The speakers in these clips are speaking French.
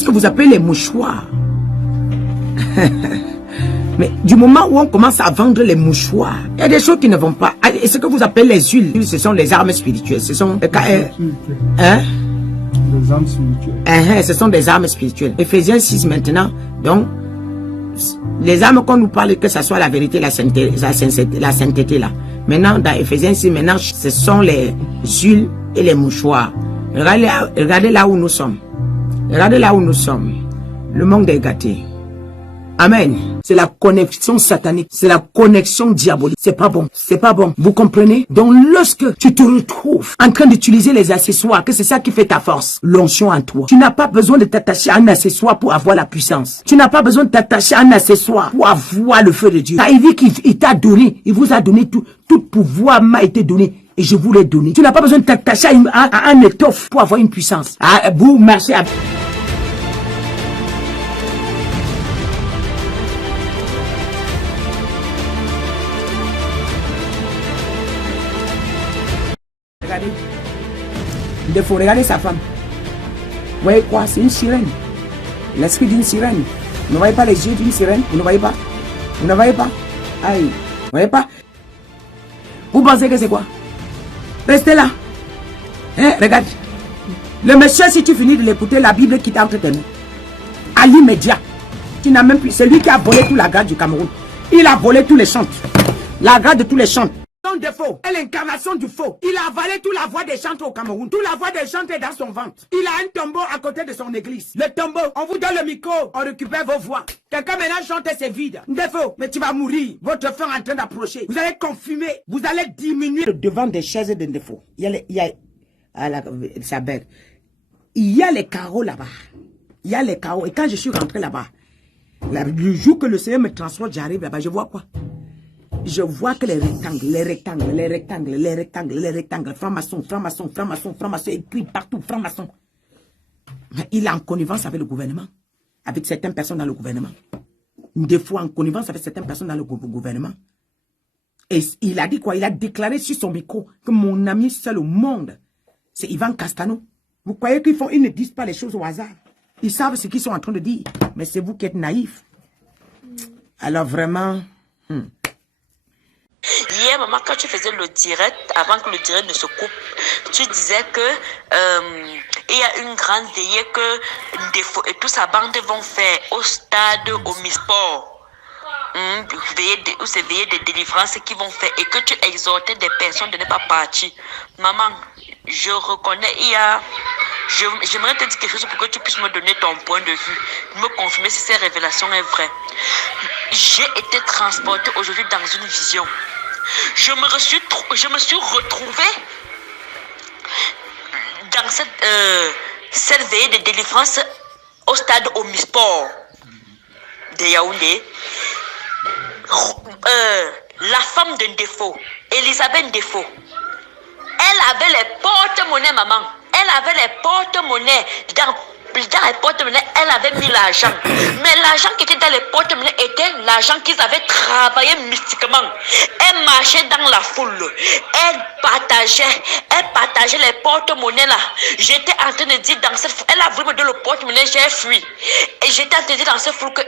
ce que vous appelez les mouchoirs. Mais du moment où on commence à vendre les mouchoirs, il y a des choses qui ne vont pas. Et ce que vous appelez les huiles, ce sont les armes spirituelles. Ce sont les armes spirituelles. Ce sont des armes spirituelles. Ephésiens 6 maintenant. Donc, les armes qu'on nous parle, que ce soit la vérité, la sainteté là. Maintenant, dans Ephésiens 6, maintenant, ce sont les huiles et les mouchoirs. Regardez là où nous sommes. Regardez là où nous sommes. Le monde est gâté. Amen. C'est la connexion satanique. C'est la connexion diabolique. C'est pas bon. C'est pas bon. Vous comprenez? Donc, lorsque tu te retrouves en train d'utiliser les accessoires, que c'est ça qui fait ta force, l'onction en toi. Tu n'as pas besoin de t'attacher à un accessoire pour avoir la puissance. Tu n'as pas besoin de t'attacher à un accessoire pour avoir le feu de Dieu. Ça veut dire qu'il t'a donné. Il vous a donné tout. Tout pouvoir m'a été donné. Et je vous l'ai donné. Tu n'as pas besoin de t'attacher à un étoffe pour avoir une puissance. Vous marchez avec... Il faut regarder sa femme. Vous voyez quoi? C'est une sirène. L'esprit d'une sirène. Vous ne voyez pas les yeux d'une sirène? Vous ne voyez pas? Vous ne voyez pas? Aïe. Vous voyez pas? Vous pensez que c'est quoi? Restez là. Hein? Regarde. Le monsieur, si tu finis de l'écouter, la Bible qui t'a entre tes mains. À l'immédiat. Tu n'as même plus. C'est lui qui a volé toute la garde du Cameroun. Il a volé tous les chantres. La garde de tous les chantres. De faux est l'incarnation du faux. Il a avalé toute la voix des chantres au Cameroun. Toute la voix des chantres est dans son ventre. Il a un tombeau à côté de son église. Le tombeau, on vous donne le micro, on récupère vos voix. Quelqu'un maintenant chante, c'est vide. Défaut, mais tu vas mourir. Votre fin est en train d'approcher. Vous allez confumer. Vous allez diminuer le devant des chaises de défaut. Il y a les carreaux là-bas. Il y a les carreaux. Et quand je suis rentré là-bas, le jour que le Seigneur me transporte, j'arrive là-bas, je vois quoi? Je vois que les rectangles, franc-maçon, écrit partout, franc-maçon. Il est en connivence avec le gouvernement, avec certaines personnes dans le gouvernement. Des fois en connivence avec certaines personnes dans le gouvernement. Et il a dit quoi? Il a déclaré sur son micro que mon ami seul au monde, c'est Ivan Castano. Vous croyez ils ne disent pas les choses au hasard? Ils savent ce qu'ils sont en train de dire, mais c'est vous qui êtes naïfs. Alors vraiment... Hier, maman, quand tu faisais le direct, avant que le direct ne se coupe, tu disais que il y a une grande veillée que Défaut et toute sa bande vont faire au stade Omisport. C'est veillée de délivrance qu'ils vont faire et que tu exhortais des personnes de ne pas partir. Maman, je reconnais, j'aimerais te dire quelque chose pour que tu puisses me donner ton point de vue, me confirmer si cette révélation est vraie. J'ai été transportée aujourd'hui dans une vision. Je me suis retrouvée dans cette veillée de délivrance au stade Omisport de Yaoundé. La femme d'un défaut, Elisabeth Défaut, elle avait les porte-monnaies, maman. Elle avait les porte-monnaies dans les porte-monnaies, elle avait mis l'argent. Mais l'argent qui était dans les porte-monnaies était l'argent qu'ils avaient travaillé mystiquement. Elle marchait dans la foule. Elle partageait les porte-monnaies là. J'étais en train de dire dans cette foule, elle a voulu me donner le porte-monnaie, j'ai fui. Et j'étais en train de dire dans cette foule que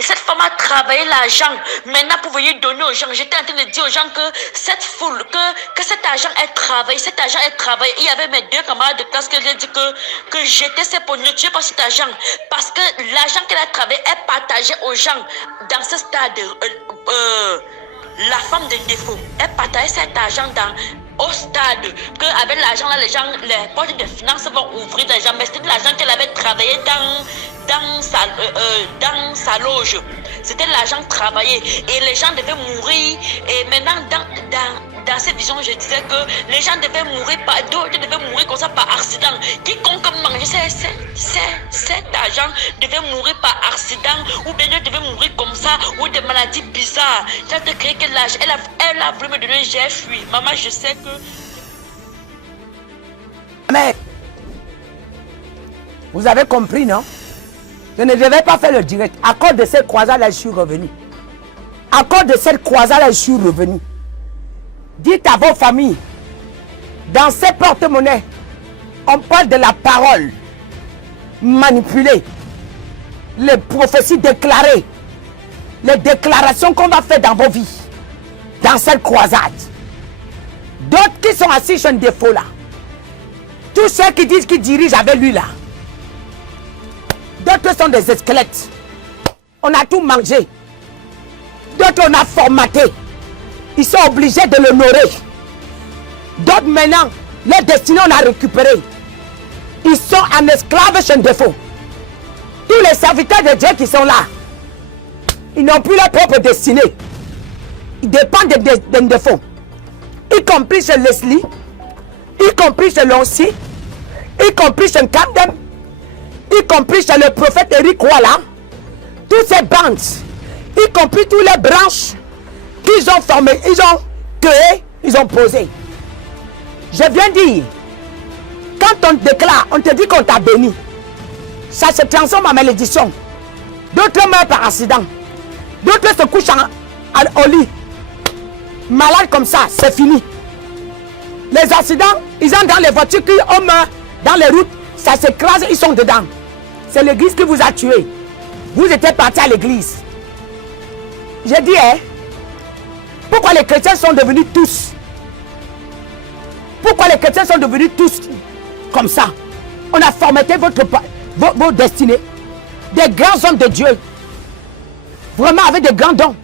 cette femme a travaillé l'argent. Maintenant, pour venir donner aux gens, j'étais en train de dire aux gens que cette foule, que cet argent est travaillé, cet argent est travaillé. Il y avait mes deux camarades de classe qui ont dit que j'étais ces pour ne tuer pas cet argent. Parce que l'argent qu'elle a travaillé est partagé aux gens dans ce stade. La femme de défaut, elle partageait cet argent au stade. Qu'avec l'argent là, les portes de finances vont ouvrir des gens. Mais c'était l'argent qu'elle avait travaillé dans sa loge. C'était l'argent travaillé. Et les gens devaient mourir. Et maintenant, dans cette vision, je disais que les gens devaient mourir d'autres devaient mourir comme ça par accident. Quiconque mangeait cet argent devait mourir par accident, ou bien devait mourir comme ça, ou des maladies bizarres. J'ai te créé que l'âge, elle a voulu me donner, j'ai fui. Maman, je sais que... Mais, vous avez compris, non? Je ne devais pas faire le direct. À cause de cette croisade-là, je suis revenu. À cause de cette croisade-là, je suis revenu. Dites à vos familles, dans ces porte-monnaies, on parle de la parole. manipuler les prophéties déclarées, les déclarations qu'on va faire dans vos vies, dans cette croisade. D'autres qui sont assis sur un défaut là, tous ceux qui disent qu'ils dirigent avec lui là, d'autres sont des squelettes. On a tout mangé. D'autres on a formaté. Ils sont obligés de l'honorer. D'autres maintenant, leur destinée on a récupéré. Ils sont en esclave chez un défaut. Tous les serviteurs de Dieu qui sont là, ils n'ont plus leur propre destinée. Ils dépendent d'un défaut. Y compris chez Leslie, y compris chez Loncy, y compris chez Camden, y compris chez le prophète Eric Walla. Toutes ces bandes, y compris toutes les branches qu'ils ont formées, ils ont créées, ils ont posées. Je viens dire, quand on déclare, on te dit qu'on t'a béni, ça se transforme en malédiction. D'autres meurent par accident. D'autres se couchent au lit. Malades comme ça, c'est fini. Les accidents, ils entrent dans les voitures, qui meurent dans les routes, ça s'écrase, ils sont dedans. C'est l'église qui vous a tué. Vous étiez partis à l'église. J'ai dit, hein, pourquoi les chrétiens sont devenus tous? Pourquoi les chrétiens sont devenus tous comme ça? On a formaté vos destinées. Des grands hommes de Dieu. Vraiment avec des grands dons.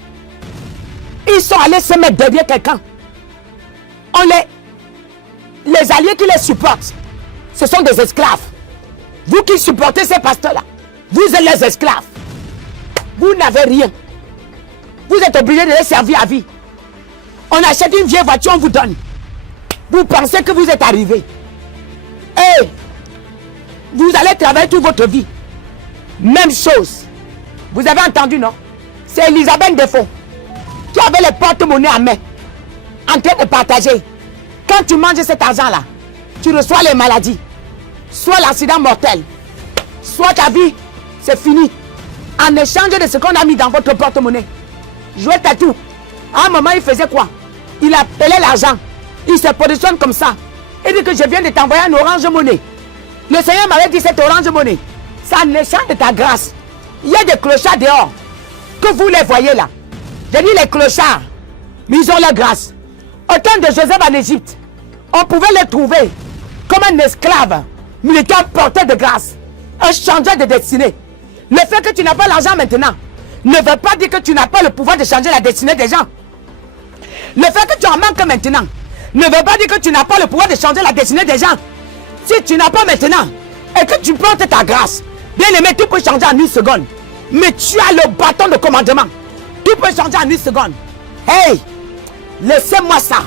Ils sont allés se mettre derrière quelqu'un. Les alliés qui les supportent, ce sont des esclaves. Vous qui supportez ces pasteurs-là, vous êtes les esclaves. Vous n'avez rien. Vous êtes obligés de les servir à vie. On achète une vieille voiture, on vous donne. Vous pensez que vous êtes arrivé. Et vous allez travailler toute votre vie. Même chose. Vous avez entendu, non? C'est Elisabeth Defoe qui avait les porte-monnaies en main, en train de partager. Quand tu manges cet argent-là, tu reçois les maladies, soit l'accident mortel, soit ta vie, c'est fini. En échange de ce qu'on a mis dans votre porte-monnaie. Jouet à tout. À un moment, il faisait quoi? Il appelait l'argent. Il se positionne comme ça. Il dit que je viens de t'envoyer un orange monnaie. Le Seigneur m'avait dit cette orange monnaie, c'est en échange de ta grâce. Il y a des clochards dehors, que vous les voyez là. J'ai dit les clochards, mais ils ont la grâce. Au temps de Joseph en Égypte, on pouvait les trouver comme un esclave militaire porteur de grâce, un changeur de destinée. Le fait que tu n'as pas l'argent maintenant ne veut pas dire que tu n'as pas le pouvoir de changer la destinée des gens. Le fait que tu en manques maintenant ne veut pas dire que tu n'as pas le pouvoir de changer la destinée des gens. Si tu n'as pas maintenant et que tu portes ta grâce, bien aimé, tu peux changer en une seconde. Mais tu as le bâton de commandement. Tu peux changer en une seconde. Hey, laissez-moi ça.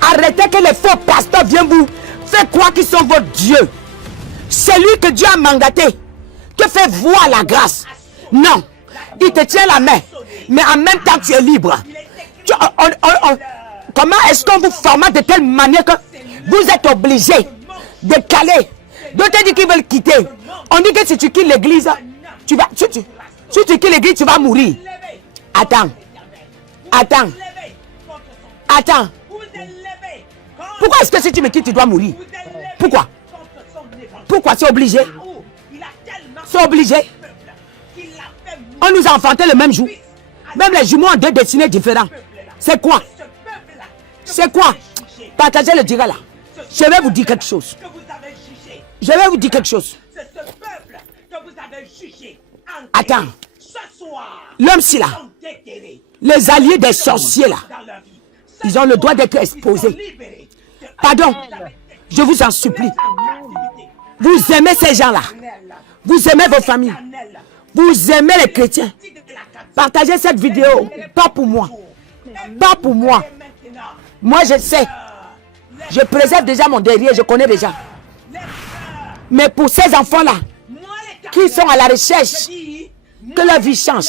Arrêtez que les faux pasteurs viennent vous faire croire qu'ils sont votre Dieu. C'est lui que Dieu a mandaté, te fait voir la grâce. Non, il te tient la main, mais en même temps tu es libre. Comment est-ce qu'on vous formate de telle manière que vous êtes obligé de caler? D'autres disent qu'ils veulent quitter. On dit que si tu quittes l'église, si tu quittes l'église, tu vas mourir. Attends. Pourquoi est-ce que si tu me quittes, tu dois mourir? Pourquoi c'est obligé? C'est obligé. On nous a enfanté le même jour. Même les jumeaux ont deux destinées différentes. C'est quoi? C'est quoi? Partagez le direct là. Je vais vous dire quelque chose. Attends. L'homme-ci là, les alliés des sorciers là, ils ont le droit d'être exposés. Pardon, je vous en supplie. Vous aimez ces gens là. Vous aimez vos familles. Vous aimez les chrétiens. Partagez cette vidéo. Pas pour moi. Pas pour moi. Moi je sais. Je préserve déjà mon derrière. Je connais déjà. Mais pour ces enfants là, qui sont à la recherche que leur vie change,